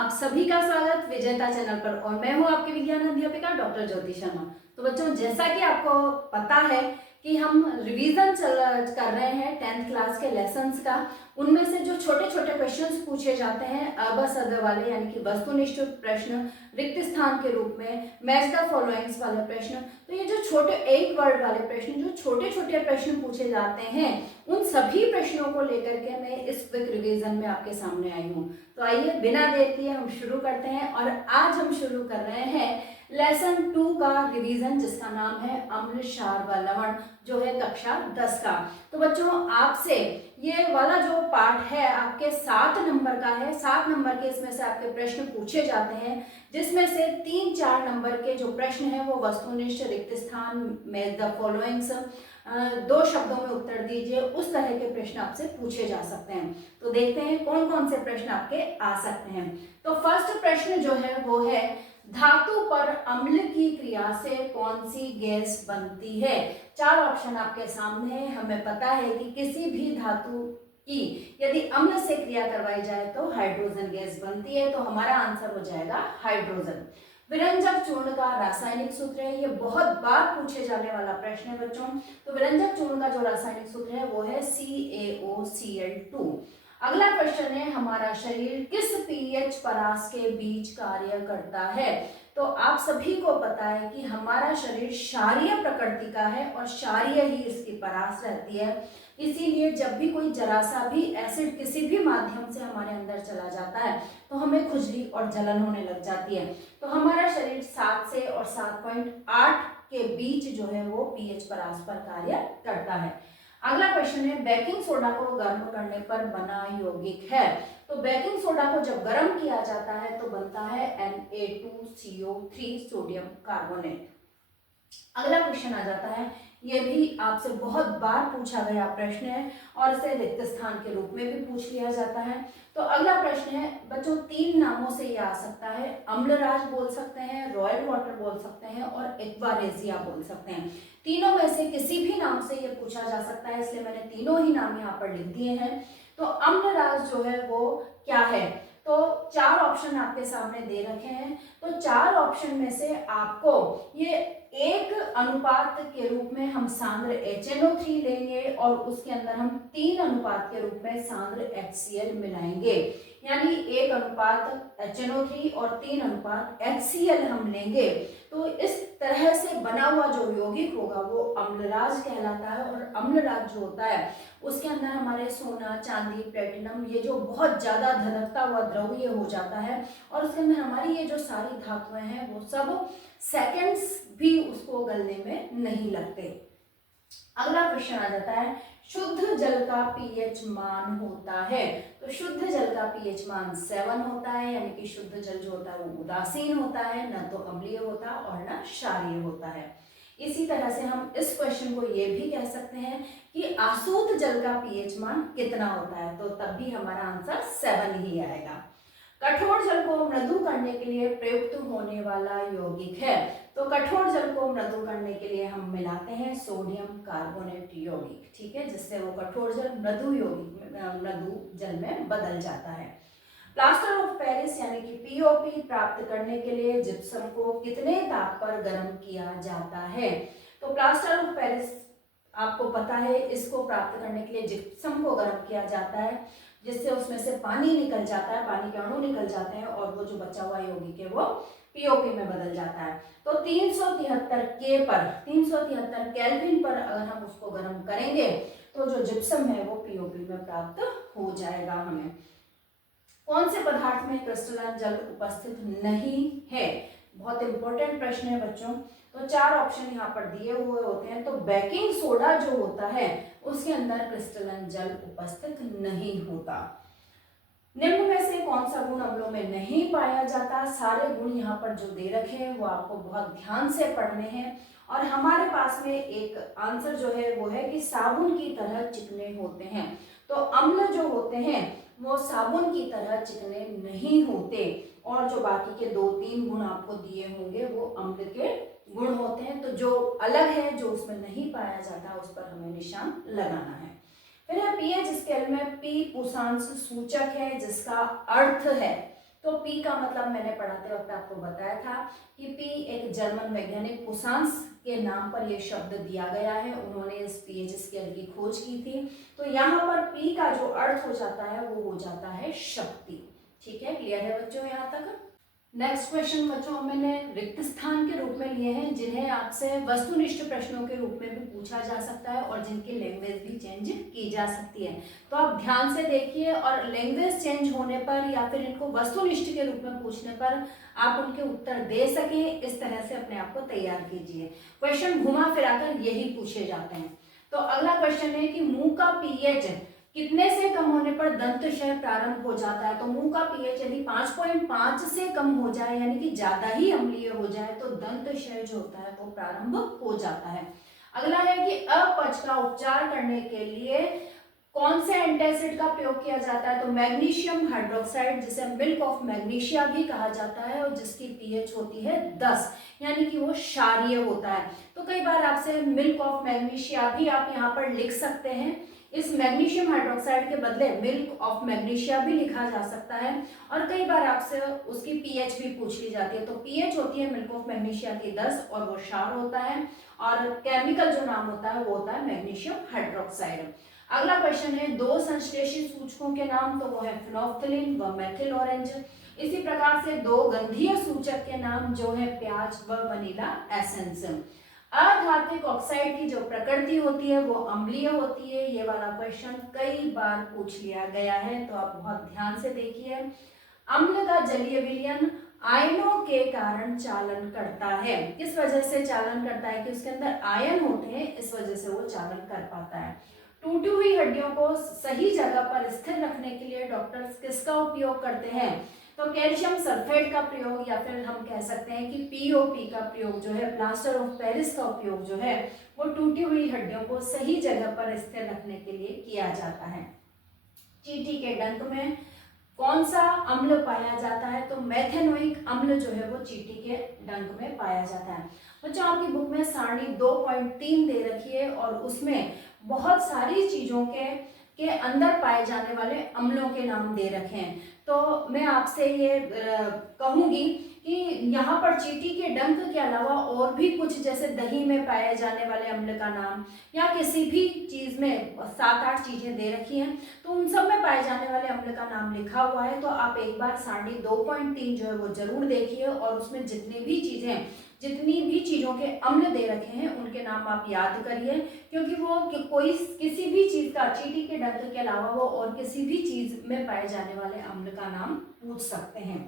आप सभी का स्वागत विजेता चैनल पर और मैं हूं आपकी विज्ञान अध्यापिका डॉक्टर ज्योति शर्मा। तो बच्चों, जैसा कि आपको पता है कि हम रिवीजन कर रहे हैं 10th क्लास के लेसन्स का। उनमें से जो छोटे छोटे क्वेश्चंस पूछे जाते हैं अबस अदर वाले, यानी कि वस्तुनिष्ठ प्रश्न, रिक्त स्थान के रूप में, मैच द फॉलोइंग्स वाले प्रश्न, तो ये जो छोटे एक वर्ड वाले प्रश्न, जो छोटे छोटे प्रश्न पूछे जाते हैं, उन सभी प्रश्नों को लेकर के मैं इस क्विक रिवीजन में आपके सामने आई हूँ। तो आइए बिना देर किए हम शुरू करते हैं और आज हम शुरू कर रहे हैं लेसन 2 का रिवीजन, जिसका नाम है अम्ल क्षार व लवण, जो है कक्षा 10 का। तो बच्चों, आपसे ये वाला जो पार्ट है आपके 7 नंबर का है। 7 नंबर के इसमें से आपके प्रश्न पूछे जाते हैं, जिसमें से 3-4 नंबर के जो प्रश्न है वो वस्तुनिष्ठ, रिक्त स्थान, मैच द फॉलोइंग्स, 2 शब्दों में उत्तर दीजिए, उस तरह के प्रश्न आपसे पूछे जा सकते हैं। तो देखते हैं कौन कौन से प्रश्न आपके आ सकते हैं। तो फर्स्ट प्रश्न जो है वो है, धातु पर अम्ल की क्रिया से कौन सी गैस बनती है। 4 ऑप्शन आपके सामने है। हमें पता है कि किसी भी धातु की यदि अम्ल से क्रिया करवाई जाए तो हाइड्रोजन गैस बनती है, तो हमारा आंसर हो जाएगा हाइड्रोजन। विरंजक चूर्ण का रासायनिक सूत्र है, ये बहुत बार पूछे जाने वाला प्रश्न है बच्चों। तो विरंजक चूर्ण का जो रासायनिक सूत्र है वो है CaOCl2। अगला क्वेश्चन है, हमारा शरीर किस पीएच परास के बीच कार्य करता है। तो आप सभी को पता है कि हमारा शरीर क्षारीय प्रकृति का है और क्षारीय ही इसकी परास रहती है। इसीलिए जब भी कोई जरा सा भी एसिड किसी भी माध्यम से हमारे अंदर चला जाता है तो हमें खुजली और जलन होने लग जाती है। तो हमारा शरीर 7 से और 7.8 के बीच जो है वो पीएच परास पर कार्य करता है। अगला क्वेश्चन है, बेकिंग सोडा को गर्म करने पर बना यौगिक है। तो बेकिंग सोडा को जब गर्म किया जाता है तो बनता है Na2CO3 सोडियम कार्बोनेट। अगला क्वेश्चन आ जाता है, ये भी आपसे बहुत बार पूछा गया प्रश्न है और इसे रिक्त स्थान के रूप में भी पूछ लिया जाता है। तो अगला प्रश्न है बच्चों, 3 नामों से ये आ सकता है। अम्लराज बोल सकते हैं, रॉयल वाटर बोल सकते हैं और एक्वारेजिया बोल सकते हैं। तीनों में से किसी भी नाम से ये पूछा जा सकता है, इसलिए मैंने तीनों ही नाम यहाँ पर लिख दिए हैं। तो अम्लराज जो है वो क्या है, तो 4 ऑप्शन आपके सामने दे रखे हैं। तो 4 ऑप्शन में से आपको ये एक अनुपात के रूप में हम सांद्र HNO3 लेंगे और उसके अंदर हम 3 अनुपात के रूप में सांद्र HCl मिलाएंगे, यानी 1 अनुपात HNO3 और 3 अनुपात HCl हम लेंगे। तो इस तरह से बना हुआ जो यौगिक होगा वो अम्लराज कहलाता है। और अम्लराज जो होता है उसके अंदर हमारे सोना, चांदी, प्लेटिनम, ये जो बहुत ज्यादा धधकता हुआ द्रव्य हो जाता है और उसके अंदर हमारी ये जो सारी धातुएं हैं वो सब सेकेंड्स भी उसको गलने में नहीं लगते। अगला क्वेश्चन आ जाता है, शुद्ध जल का पीएच मान होता है। तो शुद्ध जल का पीएच मान 7 होता है, यानी कि शुद्ध जल जो होता है वो उदासीन होता है, न तो अम्लीय होता और न क्षारीय होता है। इसी तरह से हम इस क्वेश्चन को ये भी कह सकते हैं कि आसूत जल का पीएच मान कितना होता है, तो तब भी हमारा आंसर 7 ही आएगा। कठोर जल को मृदु करने के लिए प्रयुक्त होने वाला यौगिक है। तो कठोर जल को मृदु करने के लिए हम मिलाते हैं सोडियम कार्बोनेट यौगिक, ठीक है, जिससे वो कठोर जल मृदु जल में बदल जाता है। प्लास्टर ऑफ पेरिस यानी कि पीओपी प्राप्त करने के लिए जिप्सम को कितने ताप पर गर्म किया जाता है। तो प्लास्टर ऑफ पेरिस आपको पता है, इसको प्राप्त करने के लिए जिप्सम को गर्म किया जाता है, जिससे उसमें से पानी निकल जाता है, पानी के अणु निकल जाते हैं और वो जो बचा हुआ यौगिक है वो पीओपी में बदल जाता है। तो 373 केल्विन पर अगर हम उसको गर्म करेंगे तो जो जिप्सम है वो पीओपी में प्राप्त हो जाएगा हमें। कौन से पदार्थ में क्रिस्टलाइन जल उपस्थित नहीं है, बहुत इंपॉर्टेंट प्रश्न है बच्चों। तो 4 ऑप्शन यहाँ पर दिए हुए होते हैं। तो बेकिंग सोडा जो होता है उसके अंदर क्रिस्टलाइन जल उपस्थित नहीं होता। निम्न में से कौन सा गुण अम्लों में नहीं पाया जाता। सारे गुण यहाँ पर जो दे रखे हैं वो आपको बहुत ध्यान से पढ़ने हैं और हमारे पास में एक आंसर जो है वो है कि साबुन की तरह चिकने होते हैं। तो अम्ल जो होते हैं वो साबुन की तरह चिकने नहीं होते और जो बाकी के 2-3 गुण आपको दिए होंगे वो अम्ल के गुण होते हैं। तो जो अलग है, जो उसमें नहीं पाया जाता, उस पर हमें निशान लगाना है। फिर पीएच स्केल में पी पुषांश सूचक है जिसका अर्थ है, तो तो पी का मतलब मैंने पढ़ाते वक्त आपको बताया था कि पी एक जर्मन वैज्ञानिक पुसांस के नाम पर यह शब्द दिया गया है। उन्होंने इस पीएच स्केल की खोज की थी। तो यहाँ पर पी का जो अर्थ हो जाता है वो हो जाता है शक्ति। ठीक है, क्लियर है बच्चों यहाँ तक? नेक्स्ट क्वेश्चन बच्चों मैंने रिक्त स्थान के रूप में लिए हैं, जिन्हें आपसे वस्तुनिष्ठ प्रश्नों के रूप में भी पूछा जा सकता है और जिनकी लैंग्वेज भी चेंज की जा सकती है। तो आप ध्यान से देखिए और लैंग्वेज चेंज होने पर या फिर इनको वस्तुनिष्ठ के रूप में पूछने पर आप उनके उत्तर दे सकें, इस तरह से अपने आप को तैयार कीजिए। क्वेश्चन घुमा फिराकर यही पूछे जाते हैं। तो अगला क्वेश्चन है कि मुंह का पीएच कितने से कम होने पर दंतशय प्रारंभ हो जाता है। तो मुंह का पीएच यदि 5.5 से कम हो जाए यानी कि ज्यादा ही अम्लीय हो जाए तो दंतशय जो होता है वो प्रारंभ हो जाता है। अगला है कि अपच का उपचार करने के लिए कौन से एंटासिड का प्रयोग किया जाता है। तो मैग्नीशियम हाइड्रोक्साइड, जिसे मिल्क ऑफ मैग्नीशिया भी कहा जाता है और जिसकी पीएच होती है 10, यानी कि वो क्षारीय होता है। तो कई बार आपसे मिल्क ऑफ मैग्नीशिया भी आप यहाँ पर लिख सकते हैं। इस मैग्नीशियम हाइड्रोक्साइड के बदले मिल्क ऑफ मैग्नीशिया भी लिखा जा सकता है। और कई बार आपसे उसकी पीएच भी पूछ ली जाती है। तो पीएच होती है मिल्क ऑफ मैग्नीशिया की 10 और वो क्षार होता है, और केमिकल जो नाम होता है वो होता है मैग्नीशियम हाइड्रोक्साइड। अगला क्वेश्चन है दो संश्लेषित सूचकों के नाम। तो वो है फिनोफ्थिलीन व मेथिल ऑरेंज। इसी प्रकार से दो गंधीय सूचक के नाम जो है प्याज व वनीला एसेंस। अधात्विक ऑक्साइड की जो प्रकृति होती है वो अम्लीय होती है। ये वाला क्वेश्चन कई बार पूछ लिया गया है, तो आप बहुत ध्यान से देखिए। अम्ल का जलीय विलयन आयनों के कारण चालन करता है। किस वजह से चालन करता है? कि उसके अंदर आयन होते हैं, इस वजह से वो चालन कर पाता है। टूटी हुई हड्डियों को सही जगह पर स्थिर रखने के लिए डॉक्टर्स किसका उपयोग करते हैं? तो कैल्शियम सल्फेट का प्रयोग, या फिर हम कह सकते हैं कि पीओपी का प्रयोग जो है, प्लास्टर ऑफ पेरिस का उपयोग जो है, वो टूटी हुई हड्डियों को सही जगह पर स्थिर रखने के लिए किया जाता है। चींटी के डंक में कौन सा अम्ल पाया जाता है? तो मेथेनोइक अम्ल जो है वो चींटी के डंक में पाया जाता है। बच्चों आपकी बुक में सारणी 2.3 दे रखी है और उसमें बहुत सारी चीजों के अंदर पाए जाने वाले अम्लों के नाम दे रखे हैं। तो मैं आपसे ये कहूंगी कि यहाँ पर चींटी के डंक के अलावा और भी कुछ, जैसे दही में पाए जाने वाले अम्ल का नाम या किसी भी चीज में 7-8 चीजें दे रखी हैं, तो उन सब में पाए जाने वाले अम्ल का नाम लिखा हुआ है। तो आप एक बार सारणी 2.3 जो है वो जरूर देखिए और उसमें जितनी भी चीजों के अम्ल दे रखे हैं उनके नाम आप याद करिए, क्योंकि वो कोई किसी भी चीज का चींटी के डंक के अलावा वो और किसी भी चीज में पाए जाने वाले अम्ल का नाम पूछ सकते हैं।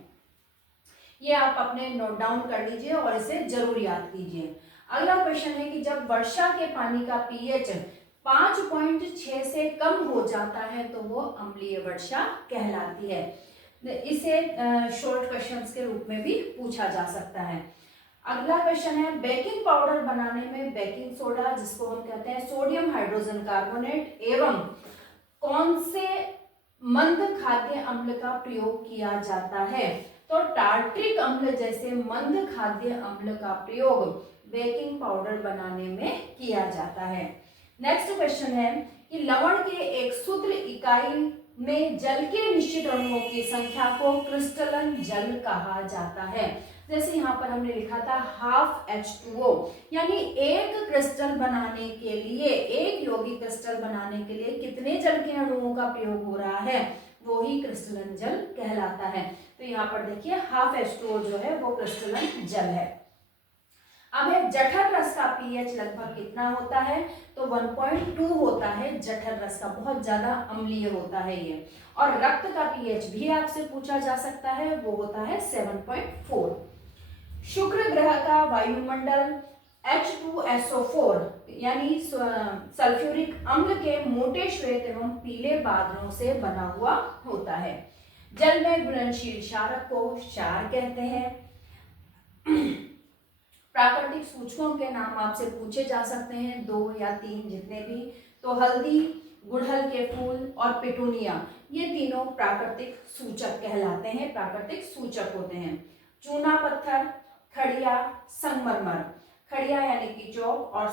ये आप अपने नोट डाउन कर लीजिए और इसे जरूर याद कीजिए। अगला क्वेश्चन है कि जब वर्षा के पानी का पीएच 5.6 से कम हो जाता है तो वो अम्लीय वर्षा कहलाती है। इसे शॉर्ट क्वेश्चंस के रूप में भी पूछा जा सकता है। अगला क्वेश्चन है बेकिंग पाउडर बनाने में बेकिंग सोडा, जिसको हम कहते हैं सोडियम हाइड्रोजन कार्बोनेट, एवं कौन से मंद खाद्य अम्ल का प्रयोग किया जाता है? तो टार्ट्रिक अम्ल जैसे मंद खाद्य अम्ल का प्रयोग बेकिंग पाउडर बनाने में किया जाता है। नेक्स्ट क्वेश्चन है कि लवण के एक सूत्र इकाई में जल के निश्चित अणुओं की संख्या को क्रिस्टलन जल कहा जाता है। जैसे यहाँ पर हमने लिखा था हाफ H2O, यानी एक क्रिस्टल बनाने के लिए, एक यौगिक क्रिस्टल बनाने के लिए कितने जल के अणुओं का प्रयोग हो रहा है, वो ही क्रिस्टलन जल कहलाता है। तो यहाँ पर देखिए हाफ H2O जो है वो क्रिस्टलन जल है। अब है जठर रस का पीएच लगभग कितना होता है? तो 1.2 होता है जठर रस का, बहुत ज्यादा अम्लीय होता है ये। और रक्त का पीएच भी आपसे पूछा जा सकता है, वो होता है 7.4। शुक्र ग्रह का वायुमंडल H2SO4 यानी सल्फ्यूरिक अम्ल के मोटे श्वेत एवं पीले बादलों से बना हुआ होता है। जल में घुलनशील क्षारक को क्षार कहते हैं। प्राकृतिक सूचकों के नाम आपसे पूछे जा सकते हैं, 2 या 3 जितने भी। तो हल्दी, गुड़हल के फूल और पिटूनिया, ये तीनों प्राकृतिक सूचक कहलाते हैं, प्राकृतिक सूचक होते हैं। चूना पत्थर, खड़िया, संगमरमर, खड़िया यानी कि चौक और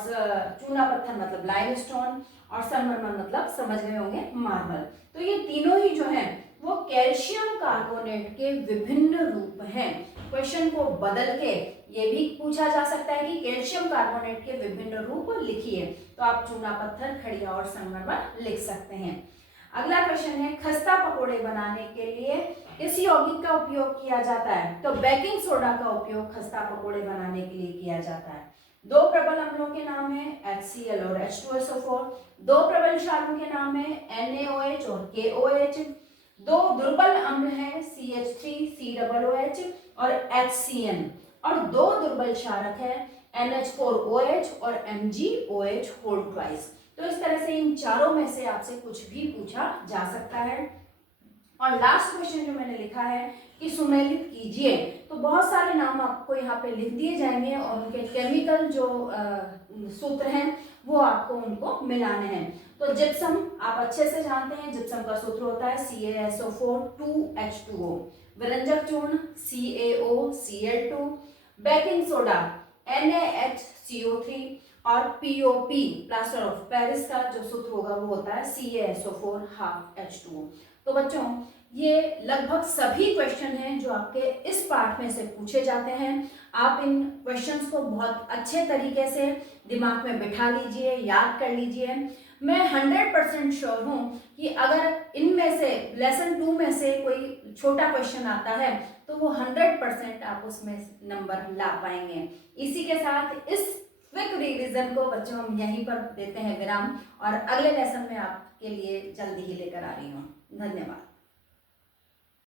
चूना पत्थर मतलब लाइमस्टोन और संगमरमर मतलब समझ गए होंगे मार्बल। तो ये तीनों ही जो है वो कैल्शियम कार्बोनेट के विभिन्न रूप हैं। क्वेश्चन को बदल के ये भी पूछा जा सकता है कि कैल्शियम कार्बोनेट के विभिन्न रूप लिखिए, तो आप चूना पत्थर, खड़िया और संगमरमर लिख सकते हैं। अगला क्वेश्चन है, खस्ता पकोड़े बनाने के लिए किस यौगिक का उपयोग किया जाता है? तो बेकिंग सोडा का उपयोग खस्ता पकोड़े बनाने के लिए किया जाता है। दो प्रबल अम्लों के नाम है HCl और H2SO4। दो प्रबल क्षारों के नाम है NaOH और KOH। दो दुर्बल अम्ल हैं CH3, COOH और HCN। और दो दुर्बल क्षारक है NH4OH और MgOH होल ट्वाइस। तो इस तरह से इन चारों में से आपसे कुछ भी पूछा जा सकता है। और लास्ट क्वेश्चन जो मैंने लिखा है कि सुमेलित कीजिए, तो बहुत सारे नाम आपको यहाँ पे लिख दिए जाएंगे और उनके केमिकल जो सूत्र हैं वो आपको उनको मिलाने हैं। तो जिप्सम आप अच्छे से जानते हैं, जिप्सम का सूत्र होता है CaSO4 2H2O। विरंजक चूर्ण CaOCl2। बेकिंग सोडा NaHCO3 और POP प्लास्टर ऑफ पेरिस का जो सूत्र होगा वो होता है CaSO4 half H2O। तो बच्चों ये लगभग सभी क्वेश्चन हैं जो आपके इस पार्ट में से पूछे जाते हैं। आप इन क्वेश्चंस को बहुत अच्छे तरीके से दिमाग में बिठा लीजिए, याद कर लीजिए। मैं 100% श्योर हूँ कि अगर इनमें से लेसन 2 में से कोई छोटा क्वेश्चन आता है तो वो 100% आप उसमें नंबर ला पाएंगे। इसी के साथ इस क्विक रिवीजन को बच्चों हम यहीं पर देते हैं विराम और अगले लेसन में आपके लिए जल्दी ही लेकर आ रही हूँ। धन्यवाद।